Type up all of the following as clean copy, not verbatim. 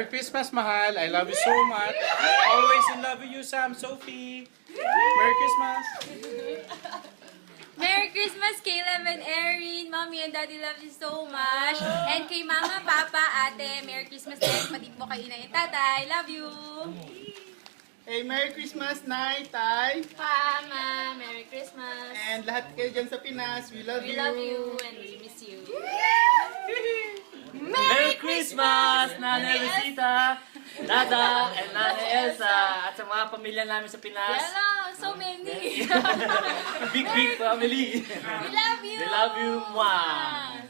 Merry Christmas, mahal. I love you so much. Always in love with you, Sam, Sophie. Merry Christmas. Merry Christmas, Caleb and Erin. Mommy and Daddy love you so much. And kay Mama, Papa, Ate, Merry Christmas din. Pati po kay Inay and Tatay. Love you. Hey, Merry Christmas, Nay, Tay, Mama, Merry Christmas. and lahat kayo dyan sa Pinas. We love We you. love you and we miss you. Merry Christmas, Nanay Rosita, Dada, and Nanay Elsa, at sa mga pamilya namin sa Pinas. Hello, so many. Big family. We love you. We love you, mwah.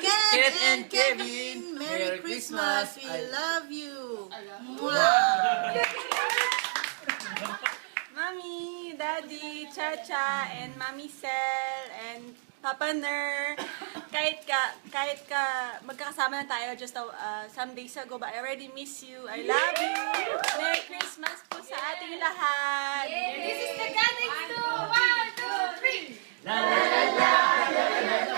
Ken and Kevin, Merry Christmas. We love you. Mwah. Mommy, Daddy, Chacha, and Mommy Sel, and Papa Ner. Kahit ka magkakasama na tayo just some days ago, but I already miss you. I love you. Merry Christmas po sa ating lahat. This is the Ganex 2, 1, 2, 3. La la la la la la la.